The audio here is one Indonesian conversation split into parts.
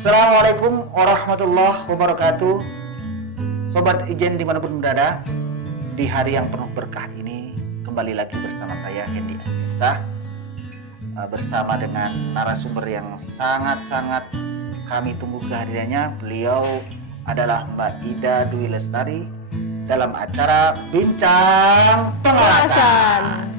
Assalamualaikum warahmatullahi wabarakatuh. Sobat Ijen dimanapun berada, di hari yang penuh berkah ini kembali lagi bersama saya Hendy Ardiansah, bersama dengan narasumber yang sangat-sangat kami tunggu kehadirannya. Beliau adalah Mbak Ida Dwi Lestari dalam acara Bincang Pengelasan.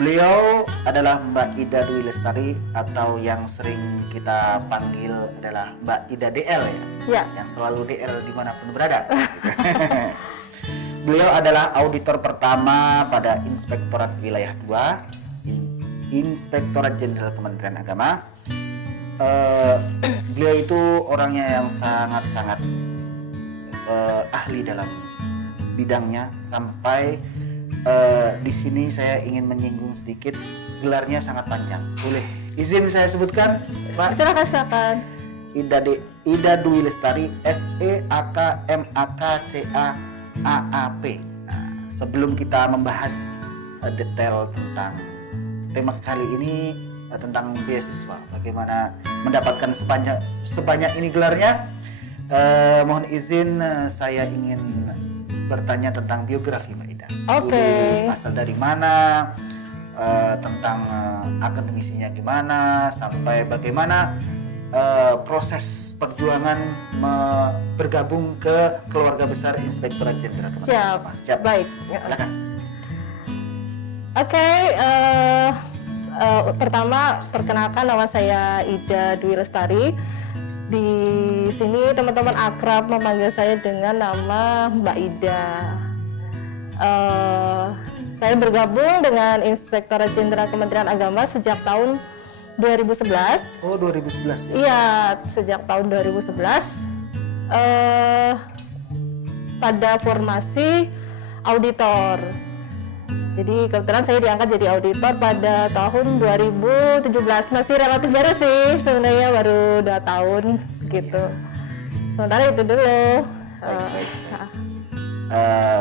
Beliau adalah Mbak Ida Dwi Lestari atau yang sering kita panggil adalah Mbak Ida DL ya. Yang selalu DL dimanapun berada. Beliau adalah auditor pertama pada Inspektorat Wilayah 2, Inspektorat Jenderal Kementerian Agama. Beliau itu orangnya yang sangat-sangat ahli dalam bidangnya, sampai di sini saya ingin menyinggung sedikit, gelarnya sangat panjang. Boleh izin saya sebutkan, Pak? Silakan. Ida Dwi Lestari, SEAKMAKCAAAP. Nah, sebelum kita membahas detail tentang tema kali ini, tentang beasiswa, bagaimana mendapatkan sebanyak ini gelarnya, mohon izin saya ingin bertanya tentang biografi Mbak Ida. Oke. Asal dari mana, tentang akademisinya gimana, sampai bagaimana proses perjuangan bergabung ke keluarga besar Inspektorat Jenderal Kementerian Agama. Siap. Baik. Silakan. Oke. Pertama, perkenalkan, nama saya Ida Dwi Lestari. Di sini teman-teman akrab memanggil saya dengan nama Mbak Ida. Saya bergabung dengan Inspektorat Jenderal Kementerian Agama sejak tahun 2011. Oh, 2011 ya? Iya, sejak tahun 2011. Pada formasi auditor. Jadi kebetulan saya diangkat jadi auditor pada tahun 2017. Masih relatif baru sih, sebenarnya baru 2 tahun gitu. Sementara itu dulu. Baik.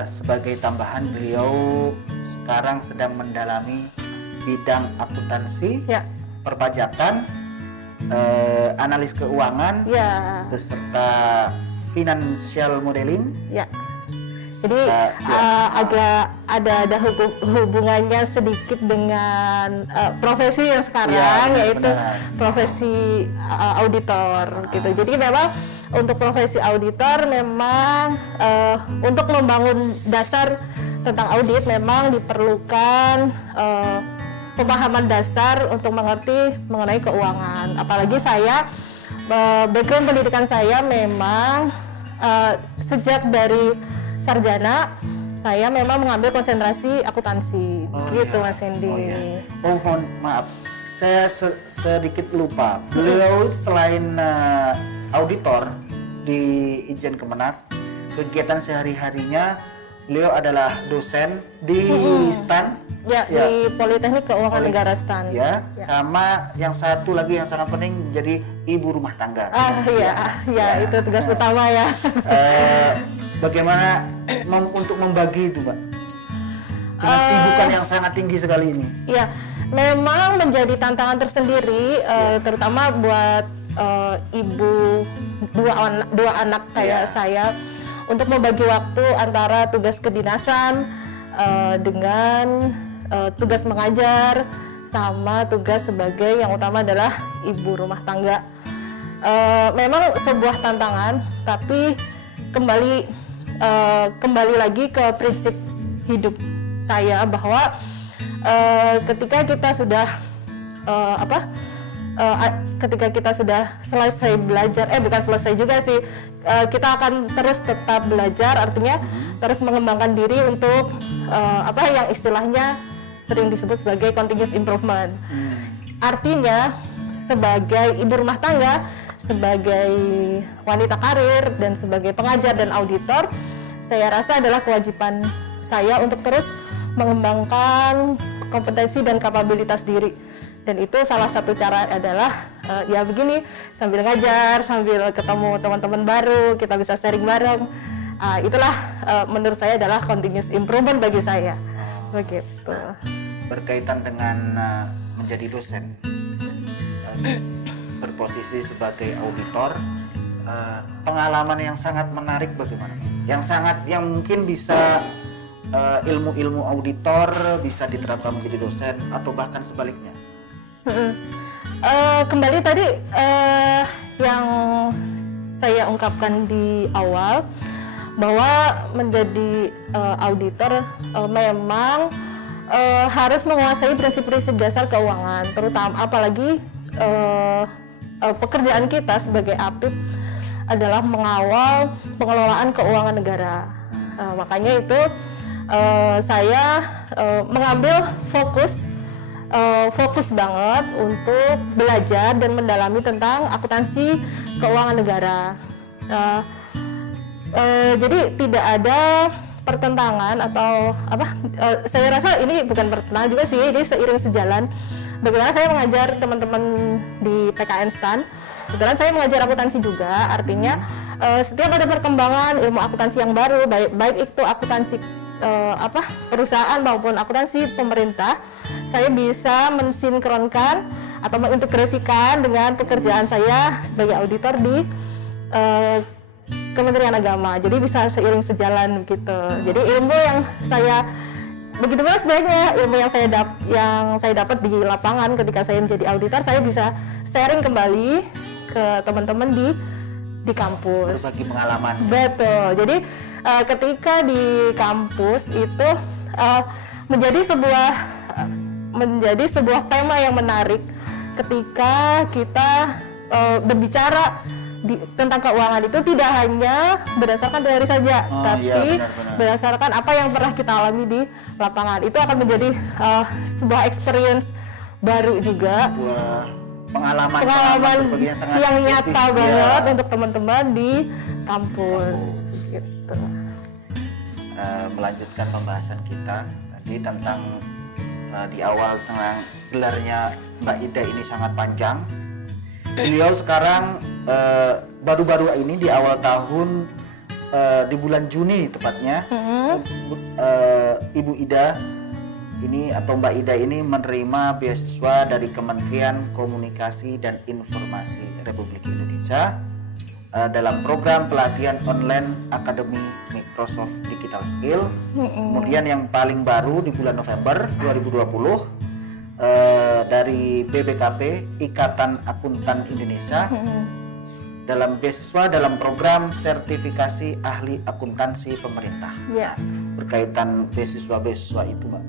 Sebagai tambahan, beliau sekarang sedang mendalami bidang akuntansi, perpajakan, analis keuangan, beserta financial modeling. Jadi agak ada hubungannya sedikit dengan profesi yang sekarang, yaitu profesi auditor gitu. Jadi memang untuk profesi auditor memang untuk membangun dasar tentang audit memang diperlukan pemahaman dasar untuk mengerti mengenai keuangan. Apalagi saya background pendidikan saya memang sejak dari sarjana saya memang mengambil konsentrasi akuntansi. Mas Hendy. Mohon maaf, saya sedikit lupa. Beliau selain auditor di Ijen Kemenak, kegiatan sehari-harinya beliau adalah dosen di STAN. Di Politeknik Keuangan Negara STAN. Sama yang satu lagi yang sangat penting, jadi ibu rumah tangga. Itu tugas utama ya. Bagaimana untuk membagi itu, Mbak? Dengan sibukan yang sangat tinggi sekali ini. Ya, memang menjadi tantangan tersendiri, terutama buat ibu dua anak kayak saya, untuk membagi waktu antara tugas kedinasan dengan tugas mengajar sama tugas sebagai yang utama adalah ibu rumah tangga. Memang sebuah tantangan, tapi kembali lagi ke prinsip hidup saya bahwa ketika kita sudah ketika kita sudah selesai belajar, bukan selesai juga sih, kita akan terus tetap belajar, artinya terus mengembangkan diri untuk yang istilahnya sering disebut sebagai continuous improvement. Artinya sebagai ibu rumah tangga, sebagai wanita karir, dan sebagai pengajar dan auditor, saya rasa adalah kewajiban saya untuk terus mengembangkan kompetensi dan kapabilitas diri. Dan itu salah satu cara adalah begini, sambil ngajar, sambil ketemu teman-teman baru, kita bisa sharing bareng. Itulah menurut saya adalah continuous improvement bagi saya. Begitu. Berkaitan dengan menjadi dosen, berposisi sebagai auditor, pengalaman yang sangat menarik bagaimana? Yang mungkin bisa ilmu-ilmu auditor bisa diterapkan menjadi dosen atau bahkan sebaliknya. Kembali tadi yang saya ungkapkan di awal bahwa menjadi auditor memang harus menguasai prinsip-prinsip dasar keuangan, terutama apalagi pekerjaan kita sebagai apip adalah mengawal pengelolaan keuangan negara. Makanya itu saya mengambil fokus banget untuk belajar dan mendalami tentang akuntansi keuangan negara. Jadi tidak ada pertentangan atau apa? Saya rasa ini bukan pertentangan juga sih, ini seiring sejalan. Bagaimana saya mengajar teman-teman di PKN STAN, kebetulan saya mengajar akuntansi juga, artinya setiap ada perkembangan ilmu akuntansi yang baru, baik itu akuntansi perusahaan maupun akuntansi pemerintah, saya bisa mensinkronkan atau mengintegrasikan dengan pekerjaan saya sebagai auditor di Kementerian Agama. Jadi bisa seiring sejalan gitu. Jadi ilmu yang saya begitu pula sebaliknya, ilmu yang saya dapat di lapangan ketika saya menjadi auditor, saya bisa sharing kembali ke teman-teman di kampus. Berbagi pengalaman. Betul. Jadi ketika di kampus itu menjadi sebuah tema yang menarik ketika kita berbicara tentang keuangan itu tidak hanya berdasarkan teori saja, tapi berdasarkan apa yang pernah kita alami di lapangan. Itu akan menjadi sebuah experience baru juga, pengalaman yang nyata banget untuk teman-teman di kampus. Gitu. Melanjutkan pembahasan kita tadi tentang di awal tentang gelarnya Mbak Ida ini sangat panjang. Beliau sekarang baru-baru ini di awal tahun di bulan Juni tepatnya, Ibu Ida ini atau Mbak Ida ini menerima beasiswa dari Kementerian Komunikasi dan Informasi Republik Indonesia dalam program pelatihan online Akademi Microsoft Digital Skill. Kemudian yang paling baru di bulan November 2020 dari BPKP Ikatan Akuntan Indonesia dalam beasiswa dalam program sertifikasi ahli akuntansi pemerintah. Berkaitan beasiswa itu, Mbak,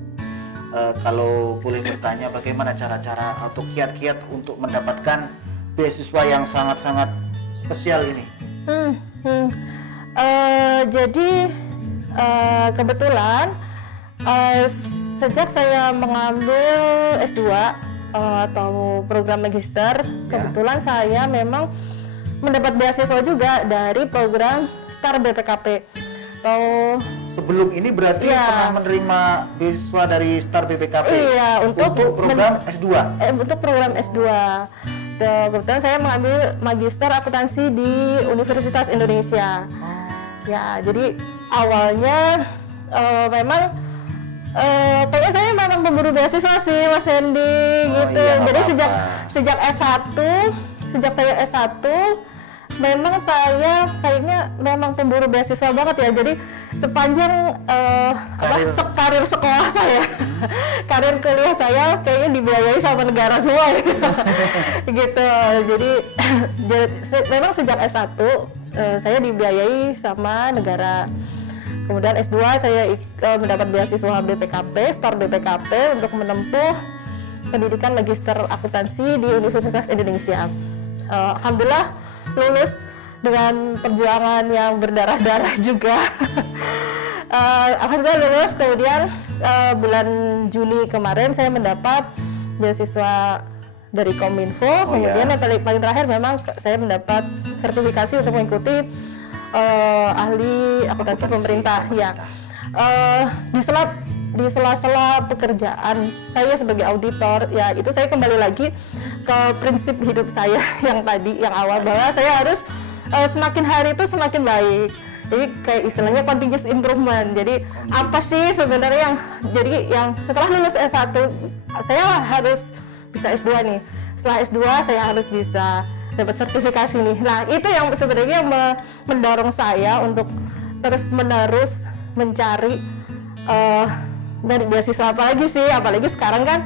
kalau boleh bertanya, bagaimana cara-cara atau kiat-kiat untuk mendapatkan beasiswa yang sangat-sangat spesial ini? Jadi kebetulan sejak saya mengambil S2 atau program magister, kebetulan saya memang mendapat beasiswa juga dari program STAR BPKP. Atau sebelum ini berarti pernah menerima beasiswa dari STAR BPKP? Iya, untuk program S2. Untuk program S2. Kebetulan saya mengambil magister akuntansi di Universitas Indonesia. Ya, jadi awalnya memang kayaknya saya memang pemburu beasiswa sih, Mas Hendy, gitu. Iya, jadi sejak saya S1 memang saya kayaknya memang pemburu beasiswa banget ya. Jadi sepanjang karir sekolah saya, karir kuliah saya kayaknya dibiayai sama negara semua gitu. Jadi memang sejak S1 saya dibiayai sama negara. Kemudian S2 saya mendapat beasiswa BPKP, STAR BPKP untuk menempuh pendidikan magister akuntansi di Universitas Indonesia. Alhamdulillah lulus dengan perjuangan yang berdarah-darah juga. Alhamdulillah lulus. Kemudian bulan Juni kemarin saya mendapat beasiswa dari Kominfo. Kemudian yang paling terakhir memang saya mendapat sertifikasi untuk mengikuti ahli akuntansi pemerintah. Ya, di sela-sela pekerjaan saya sebagai auditor, ya itu saya kembali lagi ke prinsip hidup saya yang awal, bahwa saya harus semakin hari itu semakin baik. Jadi kayak istilahnya continuous improvement. Jadi apa sih sebenarnya yang setelah lulus S1 saya harus bisa S2 nih. setelah S2 saya harus bisa dapat sertifikasi nih. Nah, itu yang sebenarnya mendorong saya untuk terus-menerus mencari dari beasiswa, apalagi sekarang kan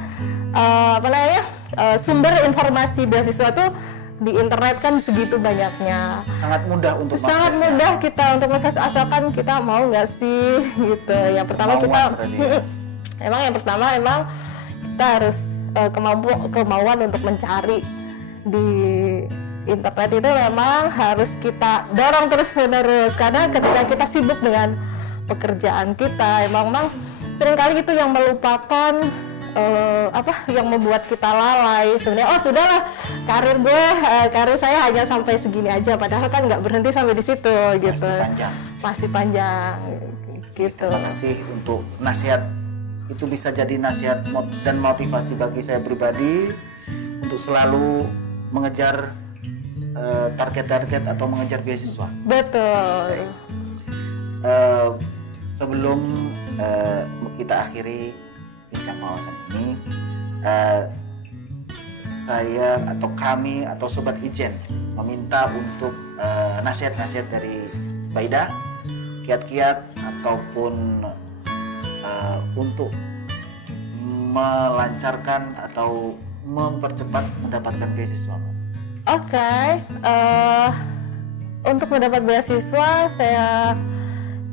sumber informasi beasiswa tuh di internet kan segitu banyaknya. Sangat mudah untuk sangat mengaksesnya. mudah kita untuk mengakses, asalkan kita mau nggak sih gitu. Yang pertama emang kita harus kemauan untuk mencari di internet itu memang harus kita dorong terus-menerus, karena ketika kita sibuk dengan pekerjaan kita emang seringkali itu yang melupakan yang membuat kita lalai sebenarnya. Oh sudahlah, karir saya hanya sampai segini aja, padahal kan nggak berhenti sampai di situ gitu. Masih panjang gitu. Terima kasih untuk nasihat, itu bisa jadi nasihat dan motivasi bagi saya pribadi untuk selalu mengejar target-target atau mengejar beasiswa. Betul. Sebelum kita akhiri bincang wawasan ini, saya atau kami atau Sobat Ijen meminta untuk nasihat-nasihat dari Baida, kiat-kiat ataupun untuk melancarkan atau mempercepat mendapatkan beasiswa. Oke, untuk mendapat beasiswa saya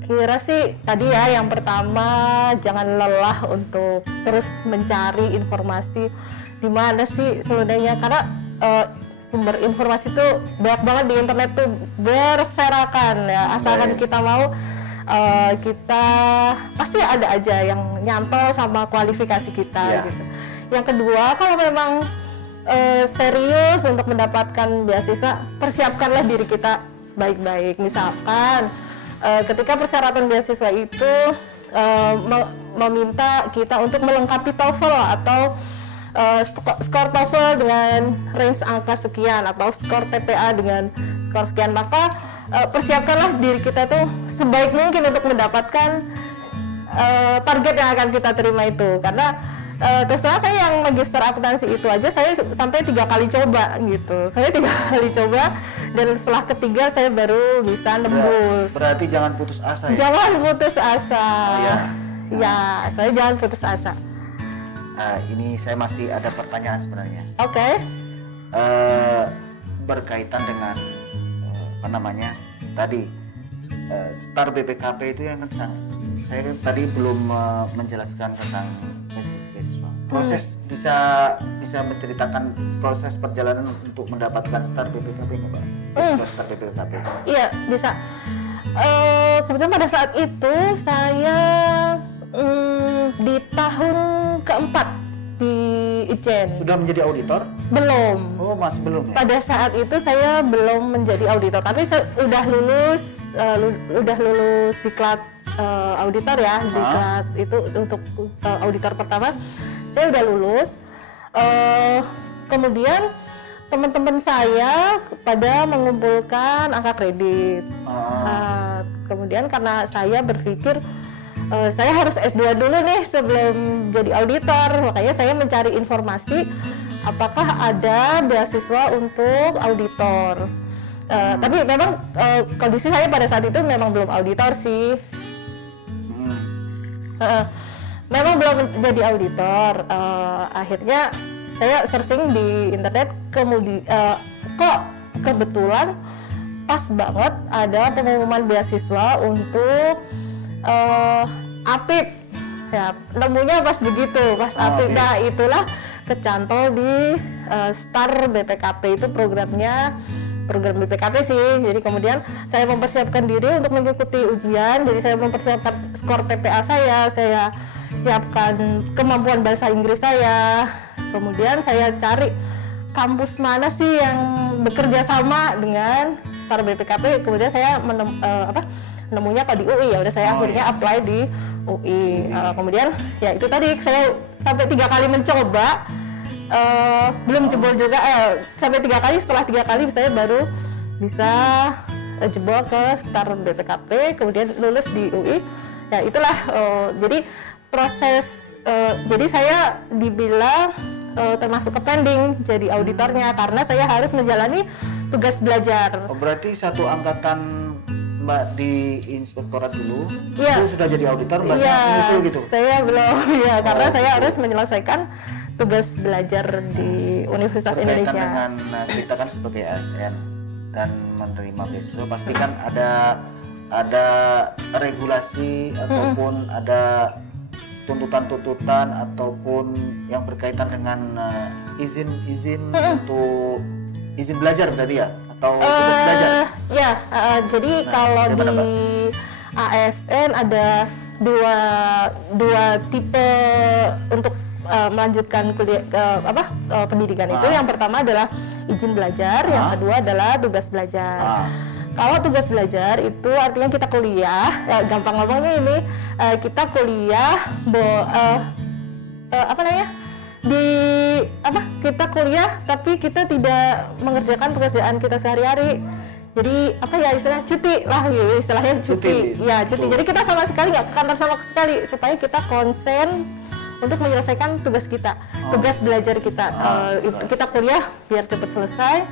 kira sih tadi ya, yang pertama jangan lelah untuk terus mencari informasi di mana sih sebenarnya, karena sumber informasi itu banyak banget di internet tuh berserakan ya. Asalkan kita mau, kita pasti ada aja yang nyantol sama kualifikasi kita gitu. Yang kedua, kalau memang serius untuk mendapatkan beasiswa, persiapkanlah diri kita baik-baik. Misalkan ketika persyaratan beasiswa itu meminta kita untuk melengkapi TOEFL atau skor TOEFL dengan range angka sekian atau skor TPA dengan skor sekian, maka persiapkanlah diri kita tuh sebaik mungkin untuk mendapatkan target yang akan kita terima itu. Karena terus terang saya yang magister akuntansi itu aja saya sampai 3 kali coba gitu. Saya 3 kali coba dan setelah ketiga saya baru bisa nembus. Berarti jangan putus asa ya? Jangan putus asa. Ya, saya jangan putus asa. Ini saya masih ada pertanyaan sebenarnya. Oke. Berkaitan dengan tadi STAR BPKP itu yang kan saya tadi belum menjelaskan tentang beasiswa. Proses bisa menceritakan proses perjalanan untuk mendapatkan STAR BPKP-nya, Pak? STAR BPKP. Iya, bisa. Kebetulan pada saat itu saya di tahun keempat di Ijen. Sudah menjadi auditor? Belum. Oh, masih belum ya? Pada saat itu saya belum menjadi auditor, tapi saya udah lulus diklat auditor ya. Diklat itu untuk auditor pertama saya udah lulus. Kemudian teman-teman saya pada mengumpulkan angka kredit. Kemudian karena saya berpikir saya harus S2 dulu nih sebelum jadi auditor, makanya saya mencari informasi apakah ada beasiswa untuk auditor. Tapi memang kondisi saya pada saat itu memang belum auditor sih. Memang belum jadi auditor. Akhirnya saya searching di internet, kemudian kok kebetulan pas banget ada pengumuman beasiswa untuk APIP ya, nemunya pas begitu, pas APIP. Nah itulah kecantol di STAR BPKP, itu program BPKP sih. Jadi kemudian saya mempersiapkan diri untuk mengikuti ujian, jadi saya mempersiapkan skor TPA saya siapkan kemampuan bahasa Inggris saya, kemudian saya cari kampus mana sih yang bekerja sama dengan STAR BPKP, kemudian saya nemunya kok di UI, ya udah saya akhirnya apply di UI. Kemudian ya itu tadi saya sampai 3 kali mencoba, belum jebol juga, sampai 3 kali, setelah 3 kali saya baru bisa jebol ke STAR BPKP, kemudian lulus di UI. Ya itulah jadi proses, jadi saya dibilang termasuk ke pending jadi auditornya karena saya harus menjalani tugas belajar. Oh, berarti satu angkatan Mbak di inspektorat dulu Iya. itu sudah jadi auditor, Mbaknya Iya, menyusul gitu. saya belum ya karena Oh, saya gitu. harus menyelesaikan tugas belajar di Universitas Berkaitan Indonesia. dengan kita kan sebagai ASN dan menerima beasiswa pasti kan ada regulasi ataupun ada tuntutan-tuntutan ataupun yang berkaitan dengan izin untuk izin belajar berarti ya atau tugas belajar. Ya, jadi kalau gimana, di ASN ada dua tipe untuk melanjutkan kuliah pendidikan itu. Yang pertama adalah izin belajar, yang kedua adalah tugas belajar. Kalau tugas belajar itu artinya kita kuliah, gampang ngomongnya ini kita kuliah kita kuliah tapi kita tidak mengerjakan pekerjaan kita sehari-hari. Jadi istilah cuti lah gitu, istilahnya cuti. Ya, cuti. Jadi kita sama sekali nggak ke kantor sama sekali supaya kita konsen untuk menyelesaikan tugas kita, tugas belajar kita. Kita kuliah biar cepat selesai.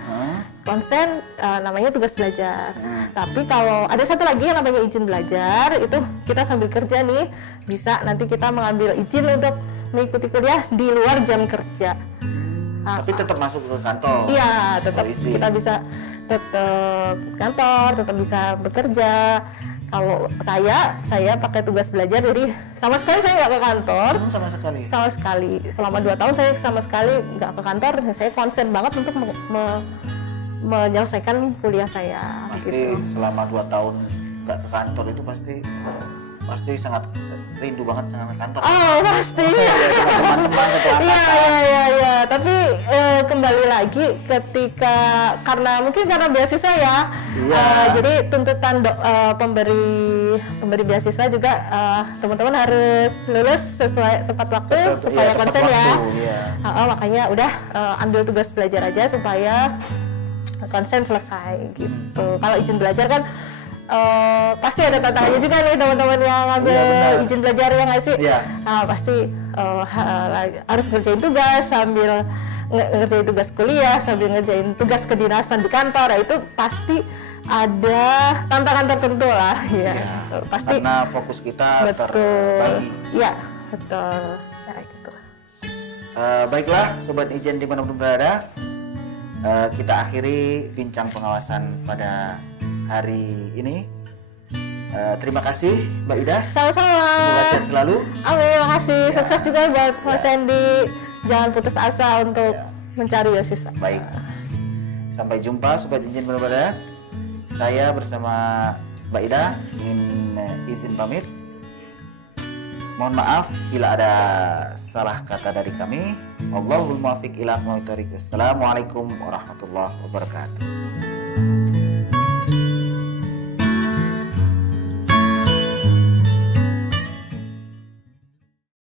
Konsen namanya tugas belajar. Tapi kalau ada satu lagi yang namanya izin belajar, itu kita sambil kerja nih bisa nanti kita mengambil izin untuk mengikuti kuliah di luar jam kerja. Tapi tetap masuk ke kantor. Iya, tetap kita bisa tetap kantor, tetap bisa bekerja. Kalau saya pakai tugas belajar, jadi sama sekali saya nggak ke kantor. Sama sekali. Selama 2 tahun saya sama sekali nggak ke kantor. Saya konsen banget untuk menyelesaikan kuliah saya. Pasti gitu. selama 2 tahun nggak ke kantor itu pasti sangat rindu banget sama kantor. Oh, pasti. Teman-teman satu angkatan. Iya. Tapi kembali lagi karena beasiswa ya. Iya. Jadi tuntutan pemberi beasiswa juga teman-teman harus lulus sesuai tepat waktu supaya konsen ya. Iya. Makanya udah ambil tugas belajar aja supaya konsen selesai gitu. Kalau izin belajar kan pasti ada tantangannya juga nih teman-teman yang ngambil izin belajar ya nggak sih? Iya. Pasti harus ngerjain tugas sambil ngerjain tugas kuliah sambil ngerjain tugas kedinasan di kantor. Itu pasti ada tantangan tertentu lah ya. Pasti karena fokus kita betul. terbagi. Iya betul. Ya, gitu. Baiklah Sobat Ijen dimanapun berada, kita akhiri bincang pengawasan pada hari ini. Terima kasih Mbak Ida. Sama-sama. Semoga sehat selalu. Amin, makasih. Sukses juga buat Mas Sandy. Jangan putus asa untuk mencari beasiswa. Baik. Sampai jumpa Sobat Ijen berada. Saya bersama Mbak Ida ingin izin pamit. Mohon maaf bila ada salah kata dari kami. Wallahul muwaffiq ila aqwamit thoriq. Wassalamualaikum warahmatullahi wabarakatuh.